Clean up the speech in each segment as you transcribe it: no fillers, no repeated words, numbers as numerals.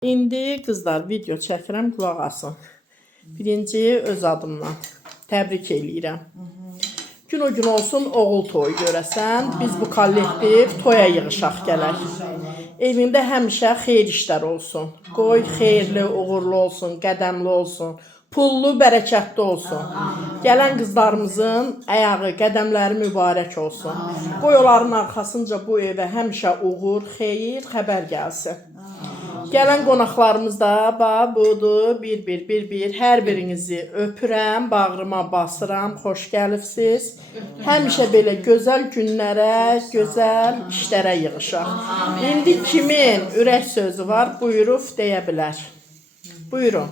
İndi qızlar video çəkirəm, qulaq asın. Birinci öz adımdan təbrik eləyirəm. Gün o gün olsun oğul toyu görəsən. Biz bu kollektiv toya yığışaq gələk. Evində həmişə xeyir işlər olsun. Qoy xeyirli, uğurlu olsun, qədəmli olsun. Pullu, bərəkətli olsun. Gələn qızlarımızın ayağı, qədəmləri mübarək olsun. Qoy onların arxasınca bu evə həmişə uğur, xeyir, xəbər gəlsin. Gələn qonaqlarımız da budur, bir. Hər birinizi öpürəm, bağrıma basıram, xoş gəlibsiz. Həmişə belə gözəl günlərə, gözəl işlərə yığışaq. İndi kimin ürək sözü var, buyurub deyə bilər. Buyurun.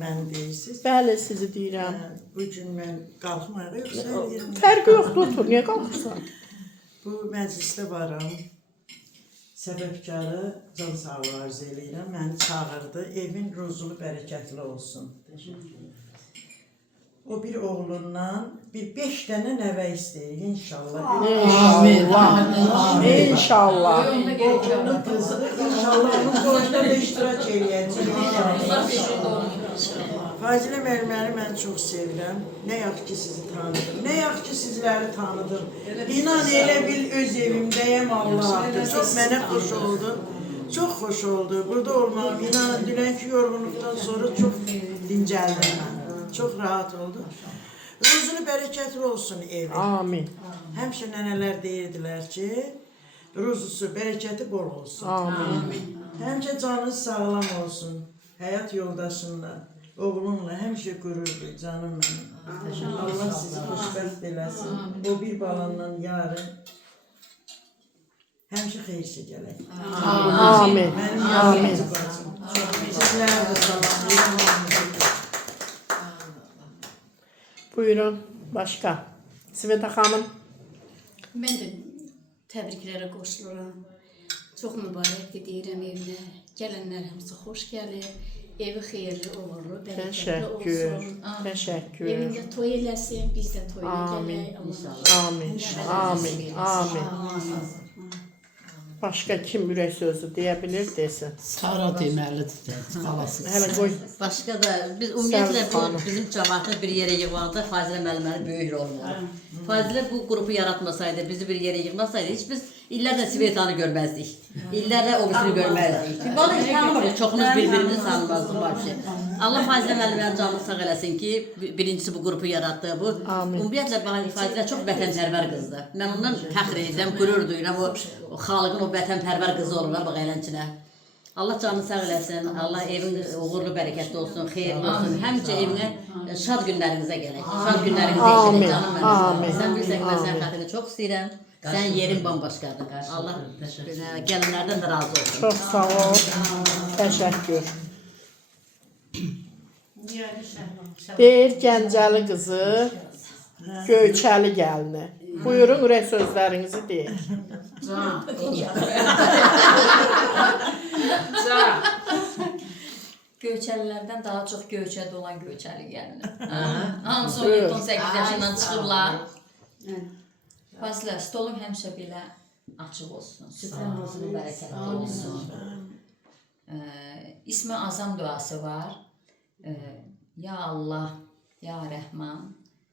Mən deyirsiniz. Bəli, sizi deyirəm. Bugün mən qalxmayağa yoxsa Fərqi yoxdur, otur, niyə qalxırsan? Bu məclisdə varam. Səbəbkarı can sağlığı arzu eləyirəm. Məni çağırdı. Evin ruzulu bərəkətli olsun. O bir oğlundan bir 5 dənə nəvə istəyir inşallah. İnşallah. İnşallah. Oğlunun qızı inşallah onun toyunda da iştirak eləyəcək. Fazilə müəlliməni mən çox sevirəm. Nə yaxşı ki sizi tanıdım. Nə yaxşı ki sizləri tanıdım. İnan elə bil öz evimdəyəm Allah'dır. Çox mənə xoş oldu. Çox xoş oldu. Burada olmağım inanın dünənki yorğunluqdan sonra çox dincəldim mən. Çox rahat oldu. Ruzunu bərəkətli olsun evi. Amin. Həmişə nənələr deyirdilər ki, ruzusu, bərəkəti bol olsun. Amin. Həmişə canınız sağlam olsun. Həyat yoldaşınla, oğlunla həmişə qürur duy canım mənim. Allah sizi xoşbəxt eləsin. O bir balandan yarın həmişə xeyirsə gələk. Amin. Mənim yarımcı bacım. Sizlərə də salamlayıram. Buyurun. Başqa. Sveta xanım. Mən də təbriklərə qoşuluram. Çox mübarəkdir deyirəm evinə. Gələnlər hamısı xoş gəlir. Evi xeyirli, uğurlu, bərəkətli olsun. Təşəkkür. Evində toy eləsin, biz də toyuna Amin. gələk. Amin. Amin. Amin. Başqa kim ürək sözü deyə bilir, desin. Sara deməlidir, xalası. Hələ qoy. Başqa da biz ümumiyyətlə bu xanım. bizim cəmaatı bir yerə yığmaqda Fazilə müəllimənin böyük rolu var. Fazilə bu qrupu yaratmasaydı, bizi bir yerə yığmasaydı, heç biz illərlə Svetanı görməzdik. İllərlə o birisini görməzdik. Vallahi heç tanımırıq, çoxumuz bir-birimizi tanımazdık vəbşi. Allah Fazilə müəllimənin canını sağ eləsin ki, birincisi bu qrupu yaratdı. Bu ümumiyyətlə Fazilə çox vətənpərvər qızdır. Mən ondan fəxr edirəm, qürur duyuram. O xalqın o vətənpərvər qızı olur bax eləncə. Allah canını sağ eləsin, Allah evin uğurlu, bərəkətli olsun, xeyirli olsun. Həmişə evinə şad günlərinizə gələk. Şad günlərinizə gələk canım mənim. Sən bilirsən ki, mən sənin xətrini çox istəyirəm. Sənin yerin bambaşqadır. Allah gələnlərdən də razı olsun. Çox sağ ol. Təşəkkür. Deyir Gəncəli qızı, Göyçəli gəlini. Buyurun, ürək sözlərinizi deyin. Göyçəlilərdən daha çox Göyçədə olan Göyçəli gəlinir. Hamısı 17-18 yaşından çıxırlar. Fazilə, stolun həmişə belə açıq olsun. Süfrən ruzunu bərəkətli olsun. İsmi azam duası var. Ya Allah, Ya Rəhman,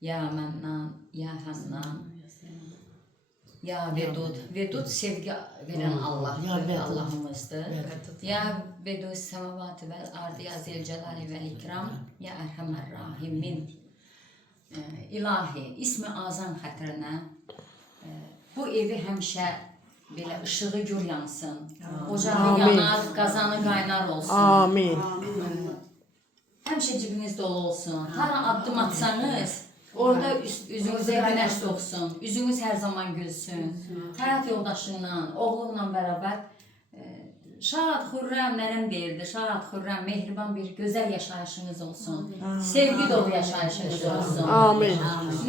Ya Mənnan, Ya Həmnan, Ya Vedud. Vedud sevgi veren Allah, Allah'ımızdır. Ya Vedud semavatı vel ardı, Ya Zilcelali vel ikram, Ya Erhamer Rahimin. İlahi, ismi azam xətrinə bu evi həmişə belə ışığı gür yansın. Ocağı yanar, qazanı qaynar olsun. Amin. Həmişə cibiniz dolu olsun. Hara addım atsanız, orada üzünüzə günəş doğsun, üzünüz hər zaman gülsün. Həyat yoldaşıyla, oğlunla bərabər şad, xürrəm, nənəm deyirdi, şad, xürrəm, mehriban bir gözəl yaşayışınız olsun. Sevgi dolu yaşayışınız olsun. Amin.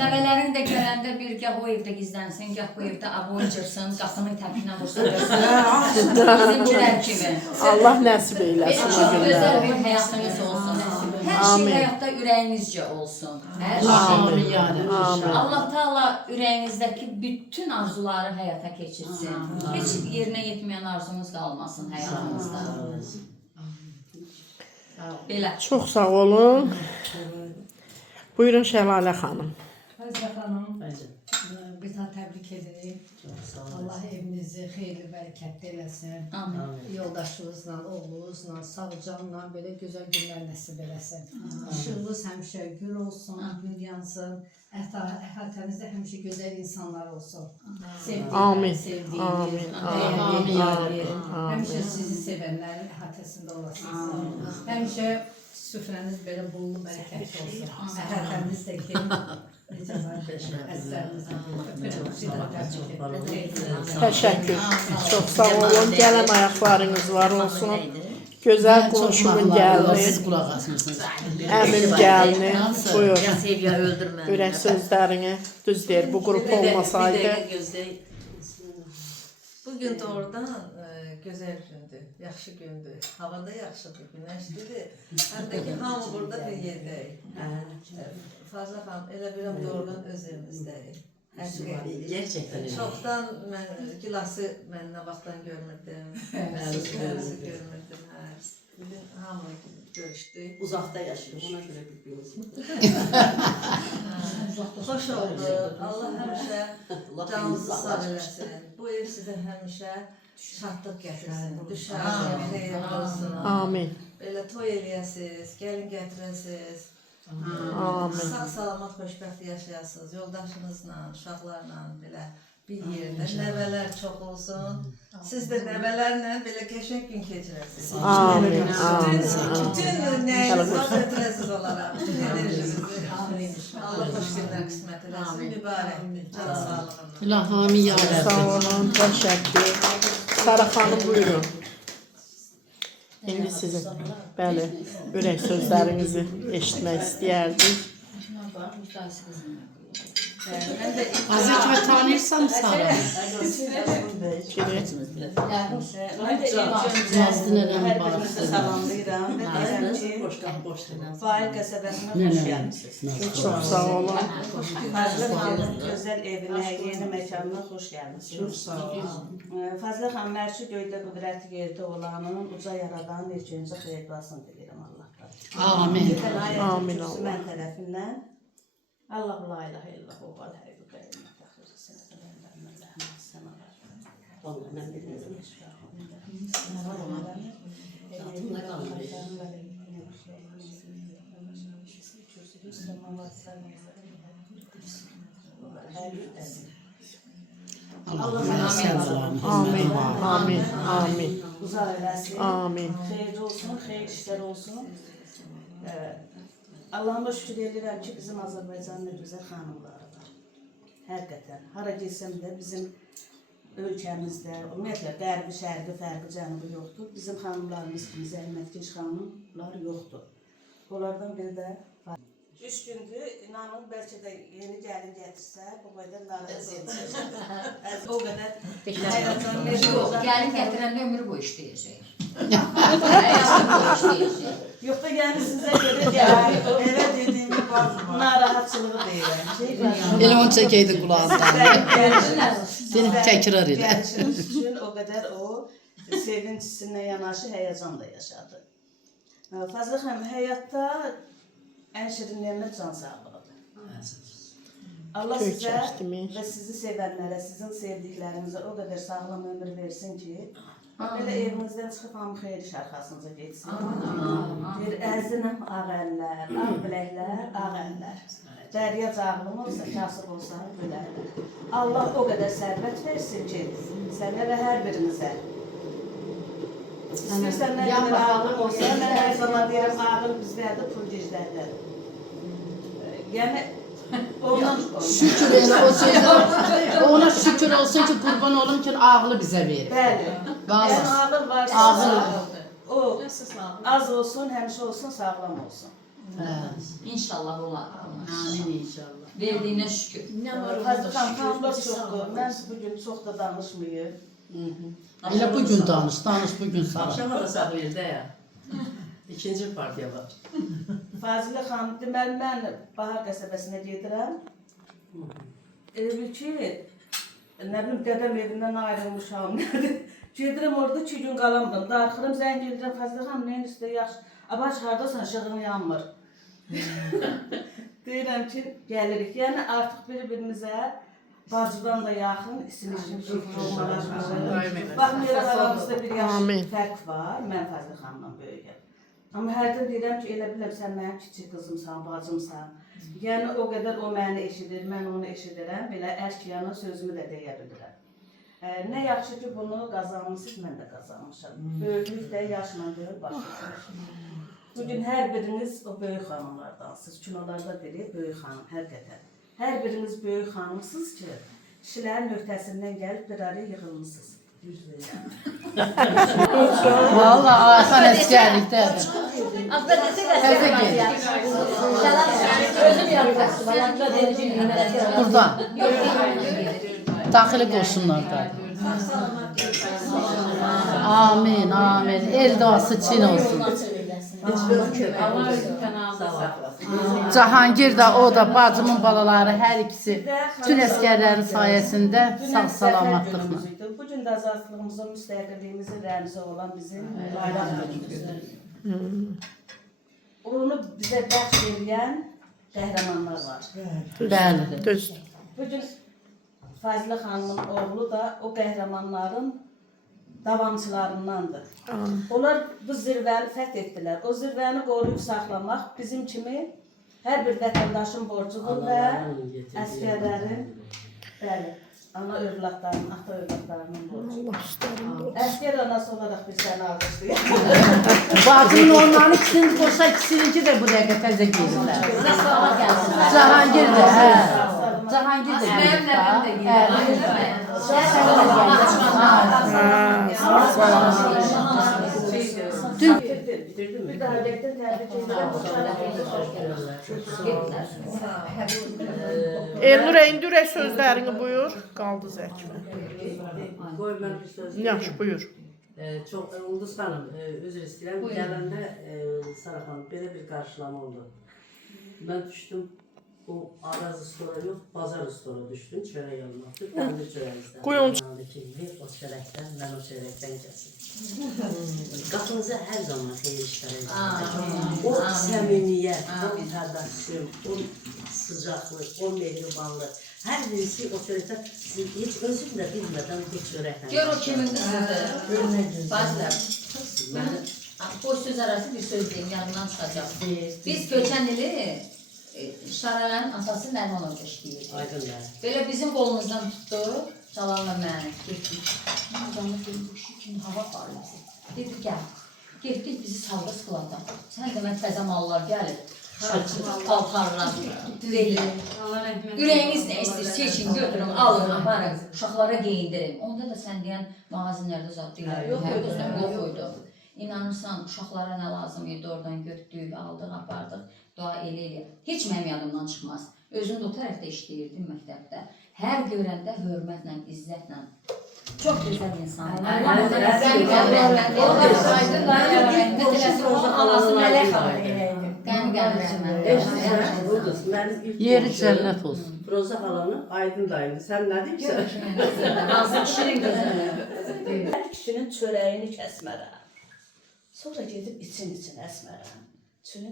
Nəvələrin də gələndə bir gah o evdə gizlənsin, gah bu evdə aboy cırsın, qapını təpinə vursun. Bizimkilər kimi. Allah nəsib eyləsin o Çox gözəl günləri. bir həyatınız olsun. Hər şey həyatda ürəyinizcə olsun. Hər şey. Allah Taala ürəyinizdəki bütün arzuları həyata keçirsin. Heç yerinə yetməyən arzunuz qalmasın həyatınızda. Belə. Çox sağ olun. Buyurun Şəlalə xanım. Fəzlə xanım, bir daha təbrik edirik. Allah evinizi xeyirli, bərəkətli eləsin. Yoldaşınızla, oğlunuzla, sağcanla belə gözəl günlər nəsib eləsin. İşığınız həmişə gül olsun, gül yansın. Əhatənizdə həmişə gözəl insanlar olsun. Amin. Sevdiyiniz, sevdiyiniz, həmişə sizi sevənlərin əhatəsində olasınız. Həmişə süfrəniz belə bollu, bərəkətli olsun. Əhatəniz də ki, necə var, əzizlərinizlə Təşəkkür. Çox sağ olun. Gələn ayaqlarınız var olsun. Gözəl qonşumun gəlini, Siz qulaq asmışsınız. əmim gəlini. Buyur. Seviyə öldürmə. Ürək sözlərini düz deyir. Bu qrup olmasaydı. Bugün doğrudan gözəl gündür, yaxşı gündür. Havada yaxşıdır, günəşlidir. Həm də ki, hamı burada bir yerdəyik. Fazla xanım, elə biləm doğrudan öz evimizdəyik. Gerçekten öyle. Çoxdan mən gilası mən nə vaxtdan görmürdüm. Sözlərinizi görmürdüm. Bugün hamı görüşdük. Uzaqda yaşayır, ona görə bilmiyoruz. Xoş oldu. Allah həmişə canınızı sağ eləsin. Bu ev sizə həmişə şadlıq gətirsin. Düşər, xeyir olsun. Amin. Belə toy eləyəsiniz, gəlin gətirəsiniz. Amin. Sağ-salamat, xoşbəxt yaşayasınız. Yoldaşınızla, uşaqlarla belə bir yerdə. Nəvələr çox olsun. Siz də nəvələrlə belə qəşəng gün keçirəsiniz. Amin. Bütün nəyiniz var götürəsiniz onlara. Bütün enerjinizi. Allah xoş günlər qismət eləsin. Mübarəkdir. Can sağlığına. İlahami ya Sağ olun. Təşəkkür. Sara xanım buyurun. İndi sizin, bəli, ürək sözlərinizi eşitmək istəyərdik. Azı kimi tanıyırsam Sara. Nazlı nənəmin babası. Salamlayıram və deyirəm ki, Fail qəsəbəsinə xoş gəlmisiniz. Çox sağ olun. Fazlı xanım gözəl evinə, yeni məkanına xoş gəlmisiniz. Çox sağ olun. Fazlı xanım, mərşi göydə qüdrəti yerdə olanın uca yaradan necəncə xeyirlasını diləyirəm Allah. Amin. Amin Allah. Mən tərəfindən Allah la ilahe illallah o val heydu qəyyumət təxir sənədələrindən rəhmət səmalar. Vallahi ben bilmiyorum. Allah'ım sen Allah'ım. Amin. Amin. Amin. Uzaq eləsin. Amin. Xeyirli olsun, xeyir işlər olsun. Allah'ıma şükür edirəm ki, bizim Azərbaycanın ne gözəl xanımları var. Həqiqətən. Hara gelsəm də bizim ölkəmizdə, ümumiyyətlə qərbi, şərqi, fərqi, cənubu yoxdur. Bizim xanımlarımız kimi zəhmətkeş xanımlar yoxdur. Onlardan biri də 3 gündür, inanın bəlkə də yeni gəlin gətirsə, bu qədər narazı olacaq. O qədər həyatdan Yox, gəlin gətirəndə ömrü boyu işləyəcək. Həyatın boyu işləyəcək. Yox da yəni sizə görə gəlir. Elə dediyimi baxma. Narahatçılığı deyirəm. Elə onu çəkəydin qulağından. Seni təkrar elə. Gəlişiniz üçün o qədər o sevinçsinə yanaşı həyəcan da yaşadı. Fazla xanım, həyatda ən şirin nemət can sağlığıdır. Allah sizə və sizi sevənlərə, sizin sevdiklərinizə o qədər sağlam ömür versin ki, belə evinizdən çıxıb hamı xeyir iş arxasınıza geçsin. Bir əzinəm ağ əllər, ağ biləklər, ağ əllər. Dərya cağlım olsa, kasıb olsa, bölərlər. Allah o qədər sərvət versin ki, sənə və hər birinizə. İstəyirsən nə qədər ağlım olsa, mən hər zaman deyirəm, ağıl bizlərdə, pul gizlərdə. Yəni, Şükür elə o sözə. Ona şükür olsun ki, qurban olum ki, ağlı bizə verir. bəli. Yəni, ağıl varsa, o az olsun, həmişə olsun, sağlam olsun. İnşallah olar. Amin inşallah. Verdiyinə şükür. Fazladan tanımlar çoxdur. Mən bugün çox da danışmayım. Elə bugün danış bugün sağ. Akşama da saxlayır da ya. İkinci partiya var. Fazilə xanım, deməli, mən Bahar qəsəbəsinə gedirəm. Elə bil ki, nə bilim, dədəm evindən ayrılmışam, nədir? Gedirəm orada 2 gün qalamdım. Darxıram, zəng edirəm, Fazla xanım, nəyin üstə yaxşı. Abaş, hardasan, işığın yanmır. Deyirəm ki, gəlirik. Yəni artıq bir-birimizə bacıdan da yaxın, isim-isim olmalaşmışıq. Baxmayaraq aramızda bir yaş fərq var, mən Fazla xanımla böyüyəm. Amma hərdən deyirəm ki, elə biləm sən mənim kiçik qızımsan, bacımsan. Yəni o qədər o məni eşidir, mən onu eşidirəm, belə ərk yana sözümü də deyə bilirəm. Nə yaxşı ki, bunu qazanmışsınız, mən də qazanmışam. Böyüklük də yaşla deyil, başlayışım. Bugün hər biriniz o böyük xanımlardansınız. Kinolarda deyilir, böyük xanım, həqiqətən. Hər biriniz böyük xanımsınız ki, kişilərin öhdəsindən gəlib bir araya yığılmışsınız. Valla Ayxan əsgərlikdədir. Burada. Daxili qoşunlardadır. Amin, amin. El duası Çin olsun. Cahangir də, o da, bacımın balaları, hər ikisi bütün əskərlərin sayəsində sağ-salamatlıqla. Bugün də azadlığımızın, müstəqilliyimizin rəmzi olan bizim bayraq günümüzdür. Onu bizə bəxş edən qəhrəmanlar var. Bəli. Düzdür. Bugün Fazla xanımın oğlu da o qəhrəmanların davamçılarındandır. Onlar bu zirvəni fəth etdilər. O zirvəni qoruyub saxlamaq bizim kimi hər bir vətəndaşın borcudur və əsgərlərin, bəli, ana övladlarının, ata övladlarının borcudur. Əsgər anası olaraq biz səni alqışlayaq. Bacımın onların ikisini qoşa, ikisininki də bu dəqiqə təzə geyirlər. Cahangir də, hə. Cahangir də Bir daha bekledim, təbrik edirəm. Elnur Endürək sözlərini buyur. Qaldı Zəkmə. Qoy mən bir söz. Yaxşı, buyur. Çox Ulduz xanım, üzr istəyirəm. Gələndə Sara xanım belə bir qarşılama oldu. Mən düşdüm bu Araz ustora yox, Bazar ustora düşdüm. Çörək almaq. Təndir çörəyizdən. Qoy onu. O çörəkdən, mən o çörəkdən kəsim. Qapınıza hər zaman xeyir işlər edin. O səmimiyyət, o təbəssüm, o sıcaqlıq, o mehribanlıq. Hər birisi o çörəkdən heç özüm də bilmədən bu çörəklə. Gör o kimindir sizdə? Bacılar. Boş söz arası bir söz deyim, yanından çıxacaq. Biz köçən ili Şaraların atası Nərmanov işləyirdi. Aydın bəli. Belə bizim qolumuzdan tutdu, Calanla məni getdik. Adamı dedim, bu işi kimi hava aparırız. Dedi, gəl. Getdik bizi saldı sıqlada. Sən demə təzə mallar gəlir. Paltarlar, düzeyli. Ürəyiniz nə istəyir, seçin, götürün, alın, aparın, uşaqlara geyindirin. Onda da sən deyən mağazinlərdə zat deyil, yox oydu. İnanırsan, uşaqlara nə lazım idi, oradan götürdük, aldıq, apardıq, dua elə. Heç mənim yadımdan çıxmaz. Özüm də o tərəfdə işləyirdim məktəbdə. Hər görəndə hörmətlə, izzətlə. Çox gözəl insan. Yeri cənnət olsun. Firoza xalanın Aydın dayını. Sən nə deyirsən? Nazım şirin gözəl. Hər kişinin çörəyini kəsmərəm. Sonra gedib için əsmərəm. Üçün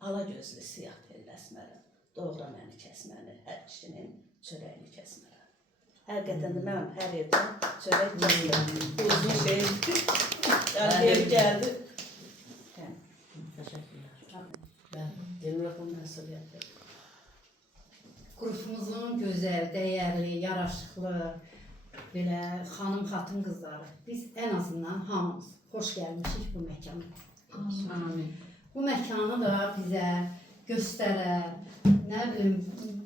ala gözlü siyah telli əsmərəm. Doğra məni kəsməni, hər kişinin çörəyini kəsmərəm. Həqiqətən də mən hər yerdən çörək kəsmərəm. Uzun şey. Yəni geri gəldi. Qrupumuzun gözəl, dəyərli, yaraşıqlı, belə xanım, xatın qızları. Biz ən azından hamımız xoş gəlmişik bu məkana. Bu məkanı da bizə göstərər, nə bilim,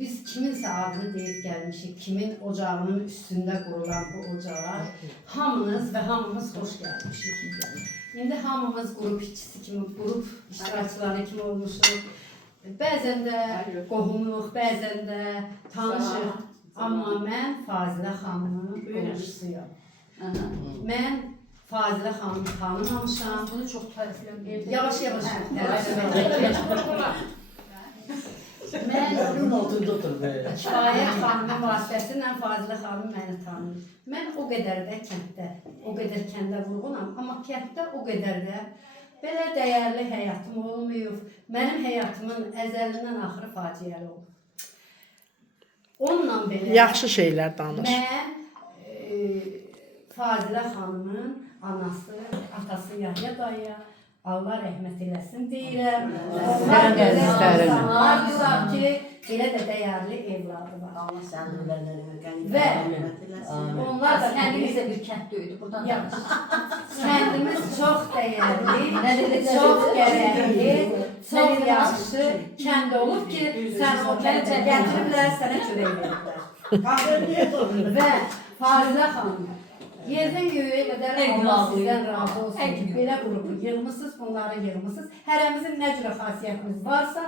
biz kiminsə adını deyib gəlmişik, kimin ocağının üstündə qurulan bu ocağa hamınız və hamımız xoş gəlmişik. İndi hamımız qrup işçisi kimi, qrup iştirakçıları kimi olmuşuq. Bəzən də qohumuq, bəzən də tanışıq. Amma mən Fazilə xanımın qonşusuyam. Mən Fazilə xanımı tanımamışam. Bunu çox tərifləm. Yavaş yavaş. Mən Onun altında otur böyle. Kifayət xanımın vasitəsilə Fazilə xanım məni tanıyır. Mən o qədər də kənddə, o qədər kəndə vurğunam, amma kənddə o qədər də belə dəyərli həyatım olmayıb. Mənim həyatımın əzəlindən axırı faciəli olub. Onunla belə Yaxşı şeylər danış. mən Fazilə xanımın anası, atası Yahya dayıya Allah rəhmət eləsin deyirəm. Onlar belə insanlardılar ki, belə də dəyərli evladı var. Allah sənin ömürlərini qənimət Və eləsin. onlar da Kəndimiz kəndimiz, də bir kənd döyüdü. Buradan kəndimiz çox dəyərli, çox gərəkli, çox yaxşı kənd olub ki, sən o kəndə gətiriblər, sənə çörək veriblər. Və Fazilə xanım, yerdən göğe qədər Allah sizdən razı olsun ki, belə qrupu yığmışsınız, bunları yığmışsınız. Hərəmizin nə cürə xasiyyətimiz varsa,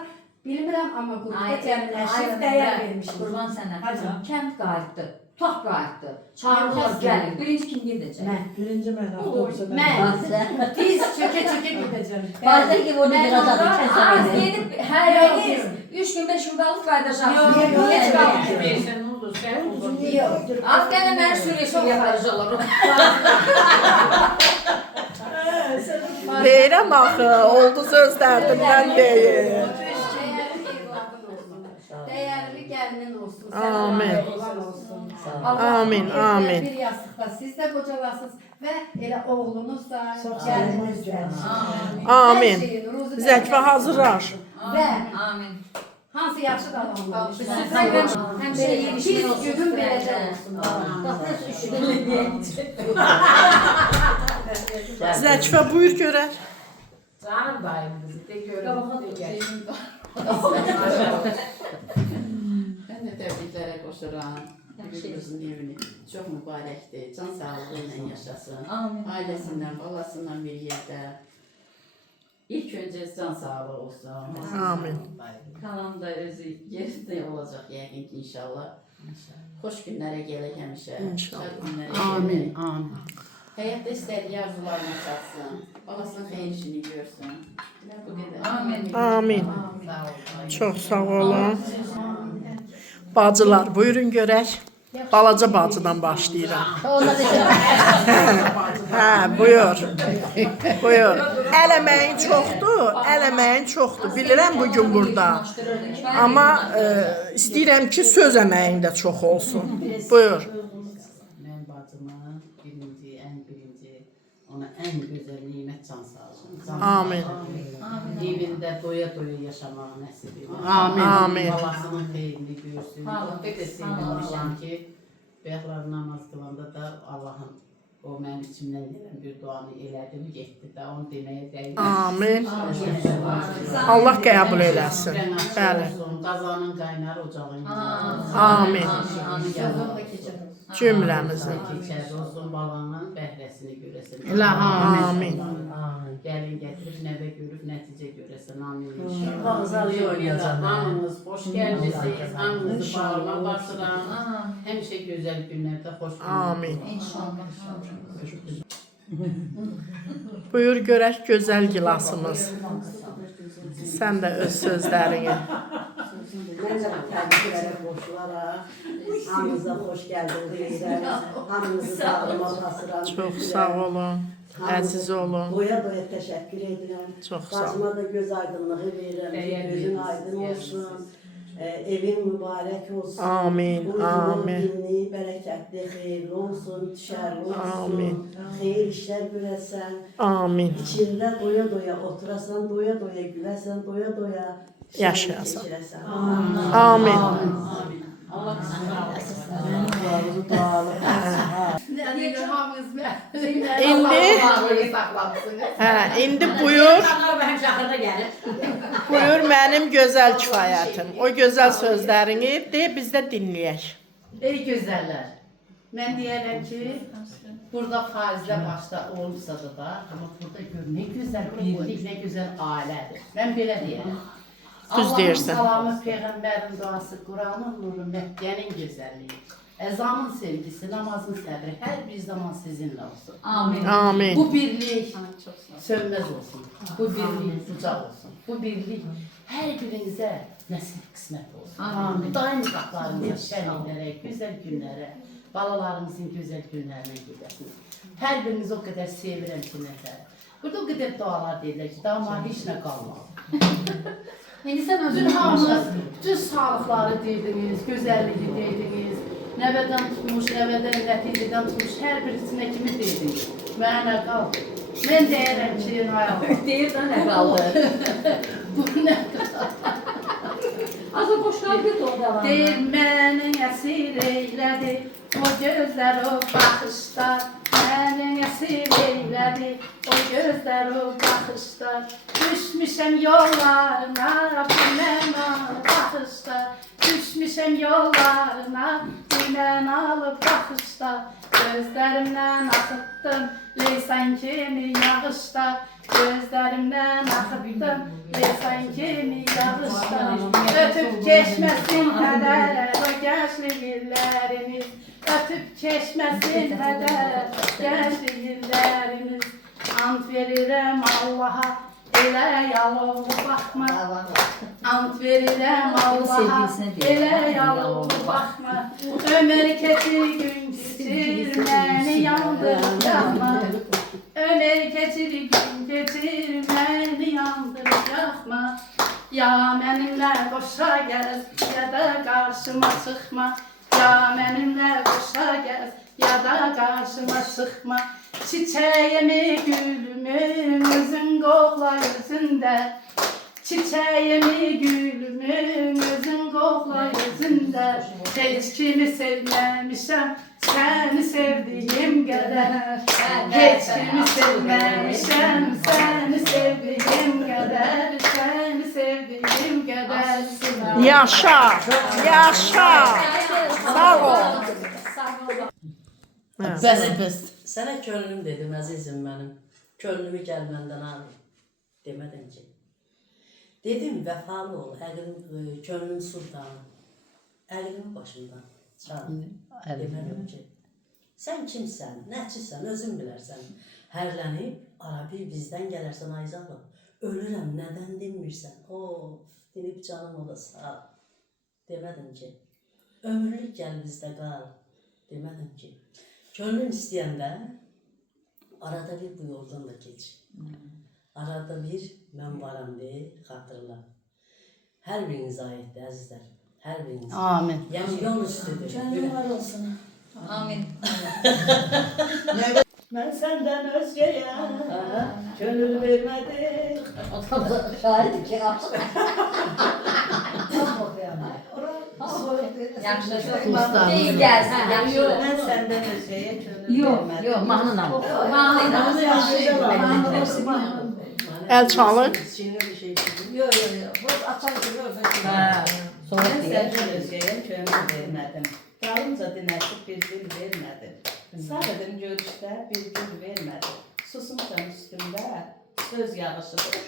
bilmirəm, amma qrupda cəmləşib dəyər vermişik. Qurban sənə. Hacı. Kənd qayıtdı. Top qayıtdı. Çağırırlar gəlin. Birinci kim gedəcək? Mən. Birinci mən avtobusa Mən diz çökə-çökə gedəcəm. Bazen ki onu Mən yığacaq. ondan- Az gedib hər yeriniz 3 gün 5 gün qalıb qayıdacaqsınız. Yox, Heç qalmır. Yox. Az gəlin mən Suriyə yaparacaqlar. Deyirəm axı, oldu söz dərdindən deyir. Dəyərli evladın olsun. Dəyərli gəlinin olsun. Amin. Sənə oğlan olsun. Amin, Allah amin. Bir yastıqda siz də qocalasınız və elə oğlunuz da, gəliniz də. Amin. Hər şeyin ruzu Zəkvə hazırlaş. Və Amin. hansı yaxşı qalanlar. Həmişə yetişmək Biz olsun. günün beləcə olsun. Zəkvə buyur görək. Canım dayım bizi de görün. Ben de tebriklere koşuram. Birimizin evini çok mübarekti. Can sağlığıyla yaşasın. Amin. Ailesinden, balasından bir yerde. İlk önce can sağlığı olsun. Amin. Kalan da özü yerinde olacak yəqin ki inşallah. Xoş günlərə gələk həmişə. İnşallah. Şad günlərə gələk. Amin. Həyatda istədiyi arzularına çatsın. Balasının xeyir işini görsün. Bu qədər. Amin. Amin. Çox sağ olun. Bacılar, buyurun görək. Balaca bacıdan başlayıram. Hə, buyur. Buyur. Əl əməyin çoxdur, əl əməyin çoxdur. Bilirəm bu gün burada. Amma istəyirəm ki, söz əməyin də çox olsun. Buyur. Mən bacıma birinci, ona ən gözəl nimət can sağlığın. Amin. Evində doya yaşamağı nəsib edin. Amin. Balasının xeyrini görsün. Çok da sevinmişəm ki, bəyəklər namaz qılanda da Allahın o mənim içimdən gələn bir duanı elədim, getdi də onu deməyə dəyir. Amin. Allah qəbul eləsin. Bəli. Qazanın qaynar ocağın. Amin. Cümləmizin. Keçər olsun, balanın bəhrəsini görəsin. Amin. Gəlin gətirib, nəvə görüb, nəticə görəsin. Amin. Bazarı oynayacaq. Hamınız xoş gəlmişsiniz, hamınızı bağırma basıram. Həmişə gözəl günlərdə xoş günlər. Amin. İnşallah. Buyur görək gözəl gilasımız. Sən də öz sözlərini. Mən də təbriklərə qoşularaq hamınıza xoş gəldiniz deyirəm. Hamınızı sağlama basıram. Çox sağ olun. Əziz olun. Doya təşəkkür edirəm. Çox sağ olun. Bacıma da göz aydınlığı verirəm ki, gözün aydın olsun. Evin mübarək olsun. Amin, amin. Dinli, bərəkətli, xeyirli olsun, düşərli olsun. Amin. Xeyir işlər görəsən. Amin. İçində doya durasan, doya güləsən, doya Yaşayasan. keçirəsən. Amin. Allah İndi buyur. Mənim şahırda gəlir. Buyur mənim gözəl kifayətim. O gözəl sözlərini de, biz də dinləyək. Ey gözəllər, mən deyərəm ki, burada Fazilə başda olmasa da, amma burada gör nə gözəl birlik, nə gözəl ailədir. Mən belə deyərəm. Düz deyirsən. Allahın salamı, Peyğəmbərin duası, Quranın nuru, Məkkənin gözəlliyi, əzanın sevgisi, namazın səbri hər bir zaman sizinlə olsun. Amin. Amin. Bu birlik sönməz olsun. Bu birlik ucaq olsun. Bu birlik hər birinizə nəsib qismət olsun. Amin. Daim qapılarımız şənliklərə, gözəl günlərə, balalarımızın gözəl günlərinə gedəsiniz. Hər birinizi o qədər sevirəm ki, nətər. Burada o qədər dualar deyirlər ki, daha heç nə qalmaz. İndi sən Bütün özün hamınız, bütün sağlıqları deydiniz, gözəlliyi deydiniz, nəvədən tutmuş, nəvədən nəticədən tutmuş, hər birisinə kimi deydiniz. Mənə nə qaldı? Mən deyərəm ki, nə qaldı? Deyir də nə qaldı? Bu nə qaldı? Az o boşlar bir o devam. Deyir məni əsir eylədi, o gözlər o baxışlar. Məni əsir eylədi, o gözlər o baxışlar. Düşmüşəm yollarına, bilmənalı baxışlar. Düşmüşəm yollarına, bilmənalı baxışlar. Gözlərimdən axıtdım, leysan kimi yağışlar. Gözlərimdən axıtdım, leysan kimi yağışlar. Ötüb keçməsin hədər, o gənclik illərimiz. Ötüb keçməsin hədər, gənclik illərimiz. Ant verirəm Allaha, elə yalovlu baxma. Ant verirəm Allaha, elə yalovlu baxma. Ömür keçir, gün keçir, məni yandırıb yaxma. Ömür keçir, gün keçir, məni yandırıb yaxma. Ya mənimlə qoşa gəz, ya da qarşıma çıxma. Ya mənimlə qoşa gəz, ya da qarşıma çıxma. Çiçəyimi, gülümü, özün qoxla özündə. Çiçəyimi, gülümü, özün qoxla özündə. Heç kimi sevməmişəm, səni sevdiyim qədər. Heç kimi sevməmişəm, səni sevdiyim qədər. Səni sevdiyim qədər. Yaşa, yaşa. Sağ ol. Bəs. Sənə könlüm dedim, əzizim mənim. Könlümü gəl məndən al. Demədim ki. Dedim, vəfalı ol, könlüm sultanı. Əlimin başından çal. Demədim ki. Sən kimsən, nəçisən, özün bilərsən. Hərlənib, ara bir bizdən gələrsən Ayzalı. Ölürəm, nədən demirsən? Of, dinib canım ola sağ. Demədim ki. Ömürlük gəl bizdə qal. Demədim ki. Könlün istəyəndə arada bir bu yoldan da geç. Arada bir mən varam deyil, xatırla. Hər biriniz aiddir, əzizlər. Hər biriniz. Amin. Yəni yol üstüdür. Könlün var olsun. Amin. Mən səndən özgəyə könül vermədim. Şahidi ki, açıq. Tam oxuyam. Ora soyuq deyil. Yaxşı. Ustam. İyi gəlsin. Yaxşı. Mən səndən özgəyə könül Yox, vermədim. yox, mahnıyla. El çalır. Yox, yox. Bu açar gibi orada ki. Mən səndən özgəyə könül vermədim. Dalımca dinləşib bir dil vermədim. Sadədim görüşdə bir dil vermədim. Susmuşam üstümdə söz yağışıdır.